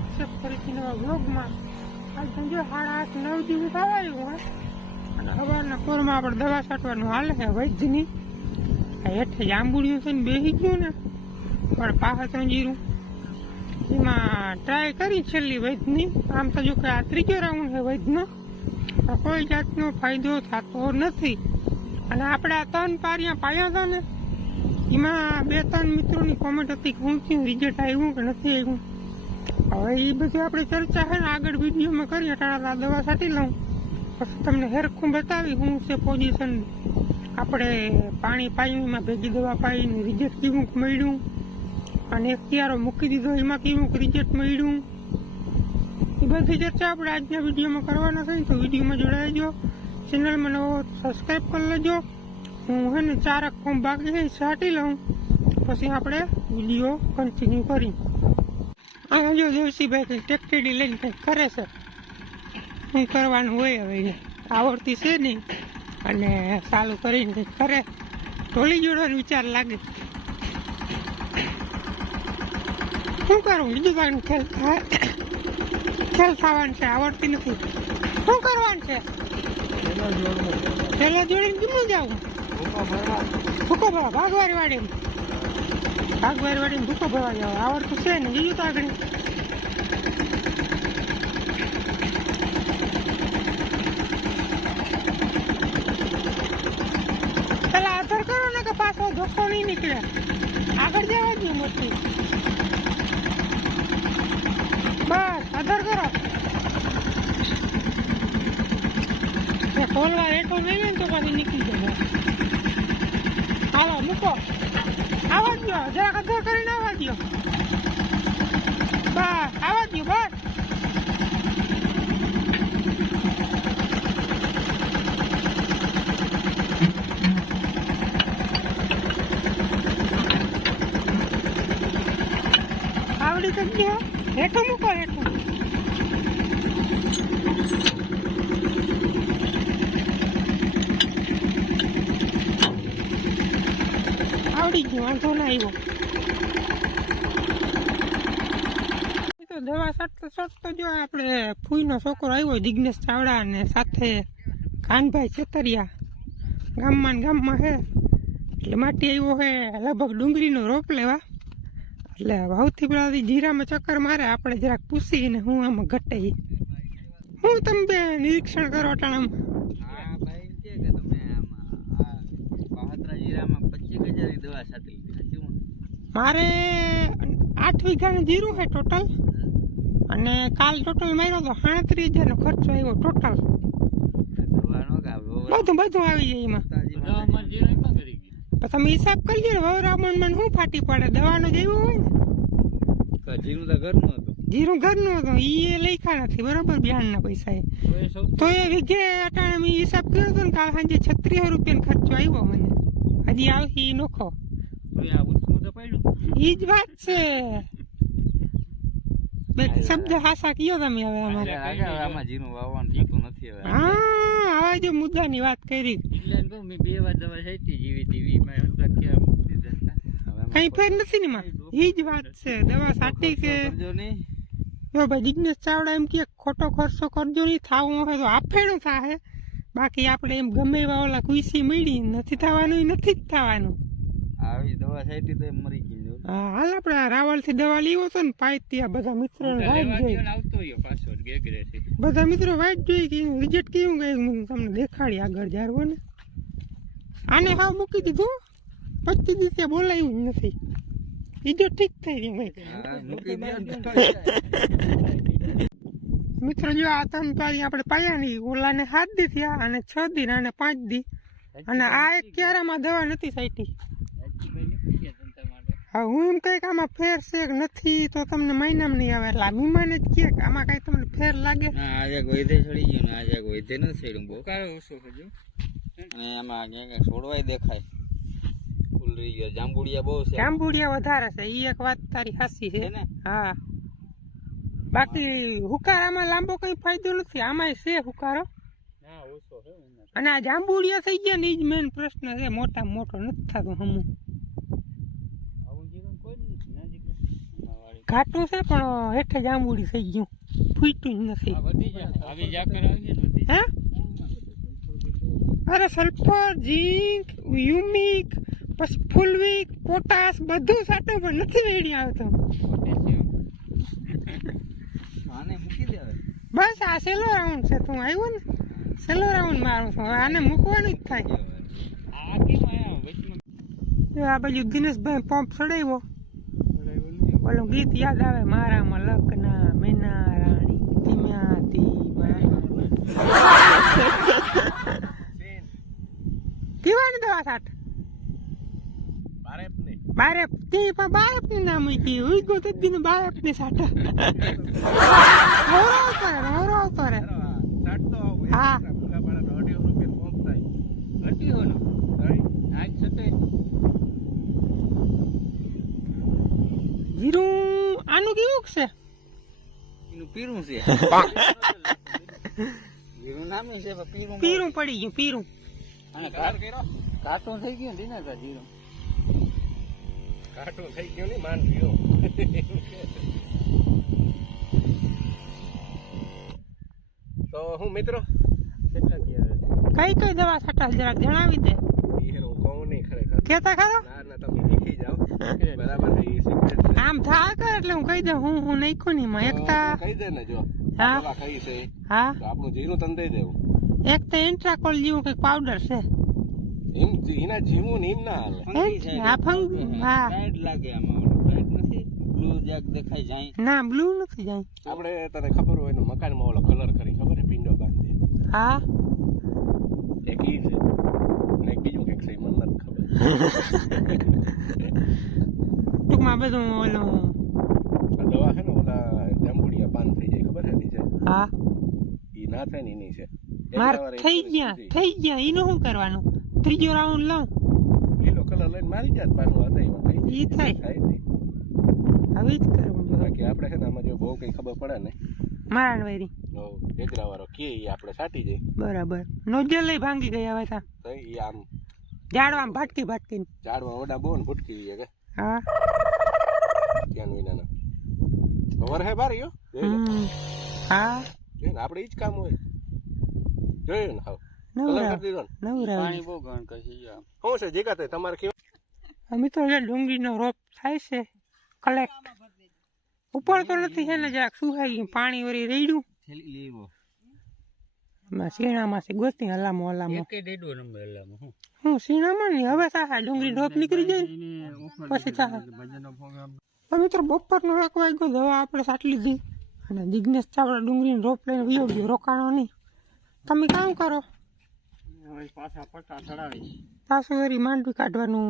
સ્વાગત છે ફરીથી નવા વ્લોગમાં. આજ જો 8:30-9 જેવું થવા આવ્યું હોય અને સવારના પોરમાં આપણે દવા છાંટવાનું હાલે છે વૈદ્યની. હેઠે જાંબુડિયું છે ને બેસી ગયું ને પણ પાછા જીરું એમાં ટ્રાય કરી છેલ્લી વૈદ્યની. આમ તો જો કે આ ત્રીજો રાઉન્ડ છે વૈદ્યનો, કોઈ જાતનો ફાયદો થતો નથી. અને આપણે આ 3 પારિયા પાયા હતા ને એમાં 2-3 મિત્રોની કોમેન્ટ હતી કે હું થયું રિઝલ્ટ આવ્યું કે નથી આવ્યું. હવે એ બધી આપણે ચર્ચા છે ને આગળ વિડીયોમાં કરીએ. ટાણા દવા છાંટી લઉં પછી તમને હેરખું બતાવી હું છે પોઝિશન. આપણે પાણી પાયું એમાં ભેગી દવા પાઈને રિઝલ્ટ કેવું મળ્યું અને એક ક્યારો મૂકી દીધો એમાં કેવું રિઝલ્ટ મળ્યું એ બધી ચર્ચા આપણે આજના વિડીયોમાં કરવાના છે. તો વિડીયોમાં જોડાઈજો. ચેનલમાં નવો સબસ્ક્રાઈબ કરી લેજો. હું હે ને 4 ફોર્મ બાકી છે છાંટી લઉં પછી આપણે વિડીયો કન્ટિન્યુ કરી. આ જો દેવસીભાઈ કંઈક ટેક્ટરી લઈને કંઈક કરે છે. શું કરવાનું હોય હવે આવડતી છે નહીં અને ચાલુ કરીને કંઈક કરે. ઢોલી જોડવાનો વિચાર લાગે. શું કરવું બીજું કાંઈ ખેલ થવાનું છે. આવડતી નથી. શું કરવાનું છે? પેલા જોડીને કેમ જાવું? ભૂકો ભરવા ભાગવારી વાડીને ભૂકો ભરવા જાવ. આવડતું છે ને બીજું તો આગળ પેલા આધાર કરો ને કે પાછો ધોકો નહીં નીકળે. આગળ જવા દે મોટી. બસ આધાર કરો. ખોલવા રેટો નહીં ને તો પાછી નીકળી જાય. હાલો મૂકો. આવવા દો જરાક આધાર કરીને આવવા દો. બસ આવવા દો બસ. આવડી તો ગયો. હેઠું મૂકો હેઠું. આવડી ગયું વાંધો ના આવ્યો. તો દવા છાંટતો જો આપણે ફૂઈનો છોકરો આવ્યો જિગ્નેશ ચાવડા અને સાથે કાનભાઈ છેતરિયા ગામમાં છે. એટલે માટી આવ્યો છે લગભગ ડુંગળીનો રોપ લેવા. એટલે સૌથી પેલા જીરામાં ચક્કર મારે. આપણે જરાક પૂછીને હું આમાં ઘટે હું તમે બે નિરીક્ષણ કરો અટાણામાં. મારે 8 વીઘાનું જીરું છે ટોટલ અને કાલ ટોટલ માર્યો તો 37,000 નો ખર્ચો આવ્યો ટોટલ. બધું આવી જાય એમાં. તમે હિસાબ કરી લો. વવરામણ શું ફાટી પડે દવાનો જેવું હોય ને. જીરું ઘરનું હતું એ લખ્યા નથી બરોબર બિહારના પૈસા એ. તો એ વીઘે અટાણે મેં હિસાબ કર્યો હતો ને કાલ સાંજે 36,000 રૂપિયાનો ખર્ચો આવ્યો મને. હજી આવશે એ નોખો. ઈ જ વાત છે. શબ્દ હાસા કયો તમે હવે અમારે. હા હવે જો મુદ્દાની વાત કરી. કઈ ફેર નથી ને માં. ઈ જ વાત છે. દવા છાંટી કે જો ભાઈ જિગ્નેશ ચાવડા એમ કે ખોટો ખર્ચો કરજો નહીં. થાવું હોય તો આપેડું થાય. બાકી આપણે એમ ગમે એવા ઓલા ખુશી મળી નથી થવાનું નથી જ થવાનું. આવી દવા છાંટી તો મરી ગઈ. હા હાલ આપણે રાવલ થી દવા લીધો હતો ને પાઈ ત્યાં બધા મિત્રો બધા મિત્રો વાઈટ જોઈ કે રિઝલ્ટ કેવું ગયું તમને દેખાડી આગળ જારવો ને. આને હાવ મૂકી દીધું 25 દિવસે બોલાયું નથી. રિઝલ્ટ ઠીક થઈ ગયું મિત્રો. જો આ 3 પારી આપણે પાયા નહીં. ઓલાને 7 દી થયા અને 6 દી અને 5 દી અને આ એક ક્યારામાં દવા નથી છાંટી. હા હું એમ કઈક આમાં ફેર છે કે નથી તો તમને મહિનામાં નહીં આવે. એટલે મીમાને જ કે આમાં કઈ તમને ફેર લાગે. આજે ગોઈધે ચડી ગયું ને આજે ગોઈધે ન છેડ્યું. બહુ કાળો ઓછો થયો અને આમાં ક્યાંક છોડવાય દેખાય. ફૂલ રહી ગયો. જાંબુડિયા બહુ છે. જાંબુડિયા વધારે છે. ઈ એક વાત તારી સાચી છે ને. હા બાકી હુકારામાં લાંબો કઈ ફાયદો નથી. આમાંય છે હુકારો અને આ જાંબુડિયા થઈ ગયા ને ઈ જ મેન પ્રશ્ન છે. મોટામાં મોટો નથી થતો હમું. ઘાટું છે પણ હેઠે જાંબુડી થઈ ગયું, ફૂટ્યું જ નથી. આ વધી જાય આવી જાકર આવી છે ને વધી હે અરે સલ્ફર, ઝીંક, યુમિક, પછી ફુલવિક, પોટાશ બધું સાટું પણ નથી વેડી આવતો. પોટેશિયમ આને મૂકી દે હવે. બસ આ સેલો રાઉન્ડ છે, તું આવ્યો ને સેલો રાઉન્ડ મારું છું, હવે આને મૂકવાનું જ થાય. આ કેમ આયા વચમાં જો આ બાજુ દિનેશભાઈ પંપ ચડાવ્યો, ઓલું ગીત યાદ આવે, મારામાં લકના મેના રાણી ધીમ્યા ધીમા. પીવાની દવા સાટ બારેપ તે પણ બારેપ ની નામ હતી ઉઈગો તે દિન બારેપ ની સાટ હોરો આવતો રે હા ઘટીઓનો આજ સતે જીરું આનું કેવું છે? એનું પીરું છે. પીરું નામે છે પણ પીરું પીરું પડી ગયું પીરું. અને કાટું થઈ ગયું ને દિનેશ જીરું કાટું થઈ ગયું ને માન ગયો. તો હું મિત્રો કેટલા થયા કઈ કઈ દવા સાટા જરાક જણાવી દે. ઈ હું કહું નહીં ખરેખર. કેતા ખરો ના તમે નીકળી જાઓ બરાબર છે, ઈ સિક્રેટ છે. આમ થાય કર એટલે હું કહી દઉં હું નાખ્યું નહીં માં એકતા કહી દે ને જો હા. દવા કઈ છે હા તો આપણું જીરું તને દઈ દેવું. એક તો ઇન્ટ્રાકોલ જેવું કઈક પાવડર છે. એમ એના જીવું ને એમ ના હાલે. ફંગી છે આ ફંગી, હા. બ્રાઇટ લાગે આમાં બ્રાઇટ નથી બ્લુ જેક દેખાય જાય ના બ્લુ નથી જાય. આપણે તને ખબર હોય ને મકાનમાં ઓલો કલર કરી ખબર છે પીંડો બાંધી હા એક ઈ છે અને એક બીજું કંઈક છે ઈ મને નથી ખબર. ટૂંકમાં બધું ઓલું આ દવા છે ને ઓલા જાંબુડિયા પાન થઈ જાય ખબર છે નીચે હા ઈ ના થાય ને એની છે. માર એકલા વાર એક થઈ વરસ ગયા સુધી થઈ ગયા એનું શું કરવાનું? ત્રીજો રાઉન્ડ લઉં લીલો કલર લઈને મારી જાય પાછું હતા એમાં થઈ ઈ થાય થાય નહીં. હવે જ કરવું જોઈએ બાકી આપણે છે ને આમાં જો બહુ કઈ ખબર પડે ને મારણ વેરી તો એગરા વાળો કે ઈ આપણે સાટી જાય બરાબર નોજલ લઈ ભાંગી ગયા હવે તા તો ઈ આમ ઝાડવામાં ભાટકી ભાટકી ઝાડમાં ઓડા બહુ ને ભૂટકી દઈએ કે હા ત્યાં વિનાના વરહે બારી હો જોઈ લે. હા જોઈ ને આપણે ઈ જ કામ હોય જોયું ને હાવ કલર નવરા કરી દીધો ને નવરા પાણી બહુ ગણ કરશે યાર શું છે જીગા તે તમારે કેવું અમે તો જે ડુંગળીનો રોપ થાય છે કલેક્ટ ઉપર તો નથી છે ને જરાક સુકાઈ ગયું પાણી વળી રેડ્યું થેલી લેવો એમાં શીણામાં છે ગોતી હલામો હલામો એકે ડેડો નંબર લામાં હું હું શીણામાં નહીં હવે સાહા ડુંગળી રોપ નીકળી જાય ને પછી સાહા ભજનનો પ્રોગ્રામ મિત્રો બપોરનો 1 વાગ્યો દવા આપણે સાટલી લીધી અને જિગ્નેશ ચાવડા ડુંગળીનો રોપ લઈને વયો ગયો રોકાણો નહીં. તમે કામ કરો પાછા પટ્ટા ચડાવી પાછું વળી માંડવી કાઢવાનું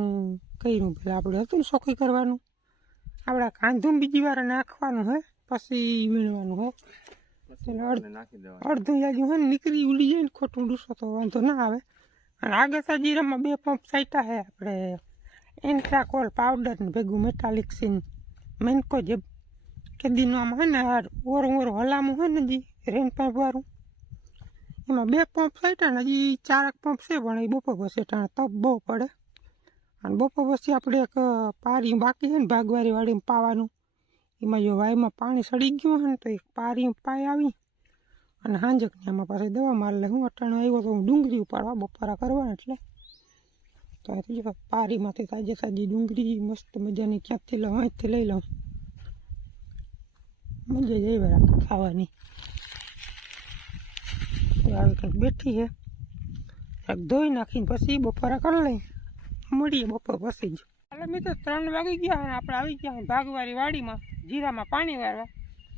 કર્યું પેલા આપણે હતું ને સોખી કરવાનું આપણા કાંધું બીજી વાર નાખવાનું હે પછી વીણવાનું હો નાખી દેવા અડધું જાજુ હોય ને નીકળી ઉડી જાય ને ખોટું ડૂસો તો વાંધો ના આવે. અને આગળ જીરામાં 2 પંપ સાઈટા છે આપણે એન્ટ્રાકોલ પાવડર ને ભેગું મેટાલિક સીન મેનકો જે કે દીનો આમાં હોય ને ઓરું હલામું હોય ને જી રેન પાઇપ વાળું એમાં 2 પંપ સાઈટા ને હજી 4 પંપ છે પણ એ બપોર પછી તપ બહુ પડે. અને બપોર પછી આપણે એક પારી બાકી છે ને ભાગવારી વાળીમાં પાવાનું એમાં જો વાયમાં પાણી સડી ગયું હોય ને તો એક પારી પાઈ આવી અને હાંજકની આમાં પાછી દવા મારી લે. હું અટાણું આવ્યો તો હું ડુંગળી ઉપાડવા બપોરા કરવાના એટલે તો જો પારીમાંથી તાજી તાજી ડુંગળી મસ્ત મજાની ક્યાંથી લઉં અહીંથી લઈ લઉં મજા જ આવી રાખે ખાવાની. આવી કંઈક બેઠી છે એક ધોઈ નાખીને પછી બપોરા કરી લઈ મળીએ બપોર પછી જ. એટલે મિત્રો 3 વાગી ગયા અને આપણે આવી ગયા ભાગવારી વાડીમાં જીરામાં પાણી વાળવા.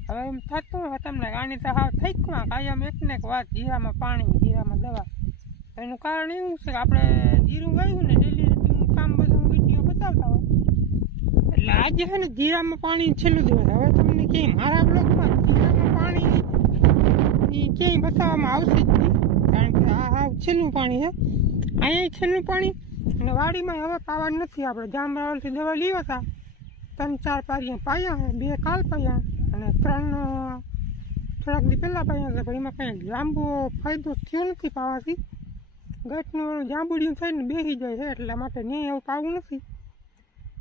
હવે એમ થતું હોય તમને આની તો હાવ થઈ ગયું કાયમ એક ને એક વાત જીરામાં પાણી જીરામાં દવા. એનું કારણ એવું છે કે આપણે જીરું વાવ્યું ને ડેલી રૂટીનનું કામ બધું વિડીયો બતાવતા હોય એટલે આજે છે ને જીરામાં પાણી છેલ્લું દિવસ. હવે તમને ક્યાંય મારા બ્લોગમાં જીરામાં પાણી એ ક્યાંય બતાવવામાં આવશે જ નહીં કારણ કે આ હાવ છેલ્લું પાણી છે અહીંયા છેલ્લું પાણી. અને વાડીમાં હવે પાવા નથી આપણે જામરાવલથી દવા લીધા હતા 3-4 પારિયા પાયા છે 2 કાલ પાયા અને 3 થોડાક દી પહેલાં પાયા હતા પણ એમાં કંઈ લાંબો ફાયદો થયો નથી પાવાથી. ગટનું જાંબુડિયું થઈને બેસી જાય છે એટલા માટે નહીં એવું પાવું નથી.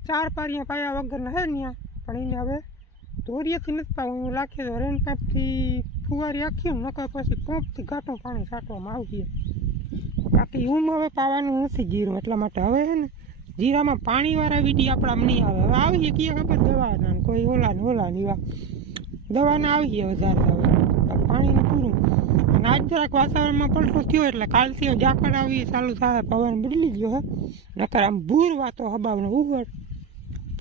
4 પારિયા પાયા વગરના છે ત્યાં પણ એને હવે ધોરિયાથી નથી પાવું, એવું લાગે તો રેન પાઇપથી ફુવારી આખી નકર પછી પંપથી ઘાટું પાણી છાંટવામાં આવીએ. બાકી હું હવે પાવાનું નથી જીરું, એટલા માટે હવે છે ને જીરામાં પાણીવાળા વિડીયો આપણા નહીં આવે. હવે આવીએ કીએ ખબર દવાના કોઈ ઓલા ને એવા દવાના આવીએ વધારે. હવે પાણીનું પૂરું. અને આજ જરાક વાતાવરણમાં પલટો થયો એટલે કાલથી ઝાકળ આવી ચાલુ થાય, પવન બદલી ગયો હે. નકર આમ ભૂર વાતો હબાવનો ઉગડ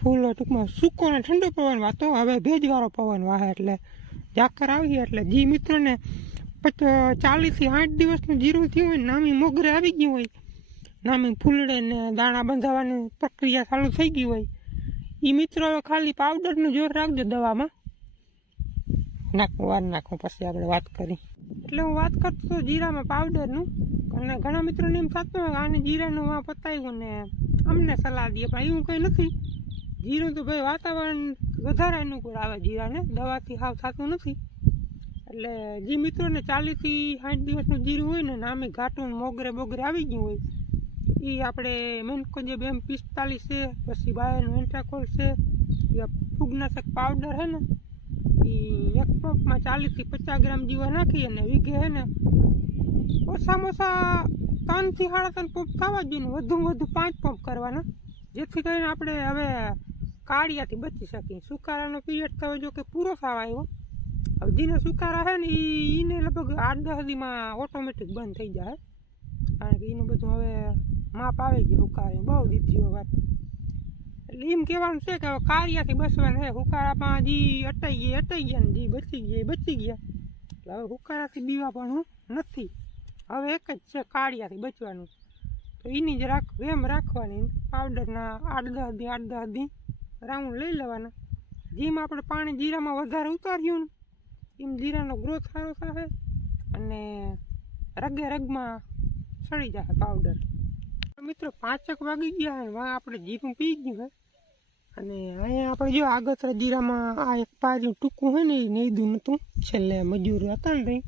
ફૂલ ટૂંકમાં સૂકો ને ઠંડો પવન વાતો, હવે ભેજવાળો પવન વાહે એટલે ઝાકર આવી. એટલે જે મિત્રોને 40 થી 60 દિવસનું જીરું થયું હોય, નામી મોગરે આવી ગયું હોય, નામી ફૂલડે ને દાણા બંધાવવાની પ્રક્રિયા ચાલુ થઈ ગઈ હોય, એ મિત્રો ખાલી પાવડરનું જોર રાખજો દવામાં. નાખું પછી આપણે વાત કરી. એટલે હું વાત કરતો હતો જીરામાં પાવડરનું, અને ઘણા મિત્રોને એમ થતું હોય કે આને જીરાનું વાં પતાવ્યું ને અમને સલાહ દઈએ, પણ એવું કંઈ નથી. જીરું તો ભાઈ વાતાવરણ વધારે અનુકૂળ આવે જીરાને, દવાથી હાવ થતું નથી. એટલે જે મિત્રોને 40 થી 60 દિવસનું જીરું હોય ને નામે ઘાટું મોગરે બોગરે આવી ગયું હોય, એ આપણે મેન્કોજેબ M45 છે, પછી બાયરનું એન્ટ્રાકોલ છે, ફૂગનાશક પાવડર છે ને, એ એક પંપમાં 40 થી 50 ગ્રામ જીવા નાખી અને વીઘે છે ને ઓછામાં ઓછા 3 થી 3.5 પંપ થવા જોઈએ, વધુમાં વધુ 5 પંપ કરવાના, જેથી કરીને આપણે હવે કાળિયાથી બચી શકીએ. સુકારાનો પીરિયડ થયો જો કે પૂરો થવા આવ્યો. હવે જેને સુકારા છે ને એને લગભગ 8-10 દીમાં ઓટોમેટિક બંધ થઈ જાય, કારણ કે એનું બધું હવે માપ આવી ગયું હુકારે બહુ દીધી વાત. એટલે એમ કહેવાનું છે કે હવે કાળિયાથી બચવાનું છે. હુકારામાં જે અટાઈ ગયા ને જે બચી ગયા. એટલે હવે હુકારાથી બીવા પણ નથી, હવે એક જ છે કાળિયાથી બચવાનું. તો એની જ વેમ રાખવાની, પાવડરના 8-10 દી રાઉન્ડ લઈ લેવાના. જેમ આપણે પાણી જીરામાં વધારે ઉતાર્યું ને એમ જીરાનો ગ્રોથ સારો થશે અને રગે રગમાં સડી જશે પાવડર. મિત્રો 5 વાગી ગયા ને વાં આપણે જીરું પી ગયું હોય, અને અહીંયા આપણે જો આગળ જીરામાં આ એક પાર્યું ટૂંકું હોય ને એ નહીદું નહોતું, છેલ્લે મજૂર હતા ને રહી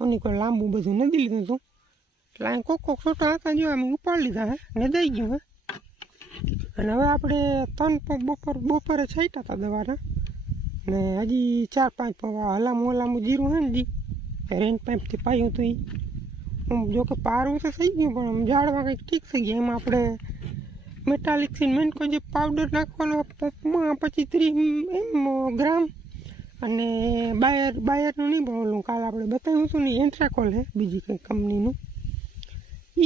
એની કોઈ લાંબુ બધું નથી લીધું હતું. એટલે અહીં કોક છોટા હતા જો અમે ઉપાડી લીધા હે ને દઈ ગયું હે. અને હવે આપણે 3 પંપ બપોરે છાંટ્યા હતા દવાના, ને હજી 4-5 પંપ હલામું જીરું હોય ને જી રેન પાઇપથી પાયું હતું એ જો કે પારવું તો થઈ ગયું, પણ આમ ઝાડવા કંઈક ઠીક થઈ ગયા. એમાં આપણે મેટાલિક સિમેન્ટ જે પાવડર નાખવાનો પંપમાં 25-30 ગ્રામ, અને બાયરનું નહીં બોલું, કાલે આપણે બતાવ્યું હતું ને એન્ટ્રાકોલ હે બીજી કંઈક કંપનીનું,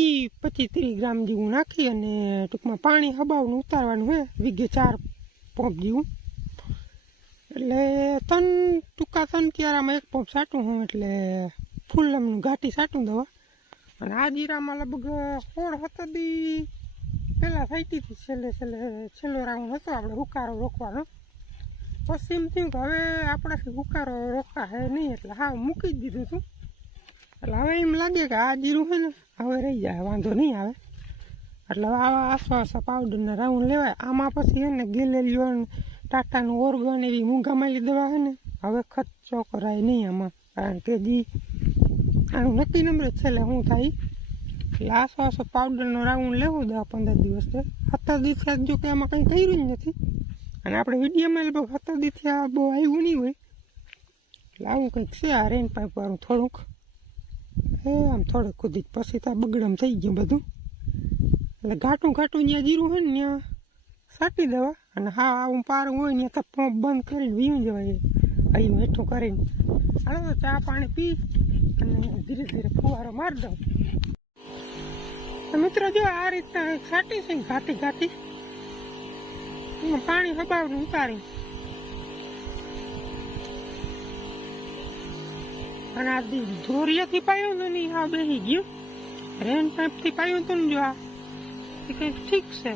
એ 25-30 ગ્રામ જેવું નાખી અને ટૂંકમાં પાણી હબાવનું ઉતારવાનું હોય વીઘે 4 પંપ જેવું. એટલે 3 ક્યારામાં 1 પંપ છાંટું હોય એટલે ફૂલમનું ઘાટી છાંટું દવા. અને આ જીરામાં લગભગ 16-17 દી પહેલાં છાંટી હતી, છેલ્લો રાઉન્ડ હતો આપણે હુકારો રોકવાનો. પછી એમ થયું કે હવે આપણાથી હુકારો રોકા હે નહીં, એટલે હા મૂકી જ દીધું હતું. એટલે હવે એમ લાગે કે આ જીરું છે ને હવે રહી જાય, વાંધો નહીં આવે. એટલે આવા આસપાસા પાવડરના રાઉન્ડ લેવાય. આમાં પછી છે ને ગેલેલિયોન, ટાટાનું ઓર્ગન એવી મૂંઘામાલી દવા છે ને હવે ખર્ચો કરાય નહીં આમાં, કારણ કે જે આનું નક્કી નંબર છેલ્લે શું થાય. એટલે આસપાસો પાવડરનો રાઉન્ડ લેવો 10-15 દિવસથી. 17 દિવસ જો કે આમાં કંઈ કર્યું જ નથી, અને આપણે વિડીયોમાં લગભગ 17 દિવસથી આ બહુ આવ્યું નહીં હોય. એટલે આવું કંઈક છે આ રેન પાઇપ વાળું થોડુંક આમ થોડુંક કૂદી પછી ત્યાં બગડમ થઈ ગયું બધું. એટલે ઘાટું જ્યાં જીરું હોય ને ત્યાં છાંટી દેવા, અને હા આવું પારું હોય ને ત્યાં પંપ બંધ કરીને વીવું જવાય અહીં હેઠું કરીને. હાલો તો ચા પાણી પી અને ધીરે ધીરે ફુવારો મારી દઉં. તો મિત્રો જો આ રીતના છાંટી છે ઘાટી પાણી હબાવનું ઉતારી, અને આ ધોરિયાથી પાયું ને નહીં હા બેસી ગયું. રેન પાઇપથી પાયું હતું ને જો આ કંઈક ઠીક છે.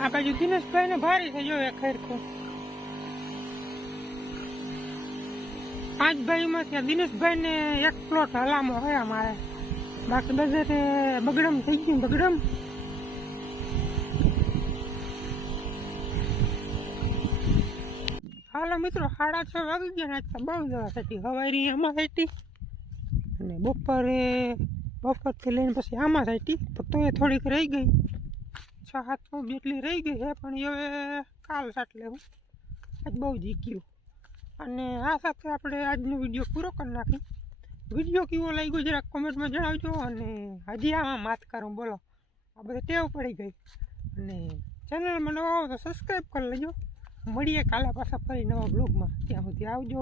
આ બાજુ દિનેશભાઈ ને ભારી છે જો એક ખરખું. 5 ભાઈમાંથી દિનેશભાઈ ને 1 પ્લોટ હલામો હોય અમારે, બાકી બધાને બગડમ થઈ ગયું બગડમ. હાલો મિત્રો 6:30 વાગી ગયા ને આજ બહુ દવા છાંટી. હવારી આમાં છાંટી અને બપોરથી લઈને પછી આમાં છાંટી, તો એ થોડીક રહી ગઈ. 6-7 જેટલી રહી ગઈ છે, પણ એ હવે કાલ સાટ લેવું. આજ બહુ જીક્યું. અને આ સાથે આપણે આજનો વિડીયો પૂરો કરી નાખી. વિડીયો કેવો લાગ્યો જરાક કોમેન્ટમાં જણાવજો. અને હજી આમાં માત કરું બોલો, આ બધે ટેવ પડી ગઈ. અને ચેનલમાં નવા આવો તો સબસ્ક્રાઈબ કરી લેજો. મળીએ કાલે પાછા ફરી નવા બ્લોગમાં. ત્યાં સુધી આવજો.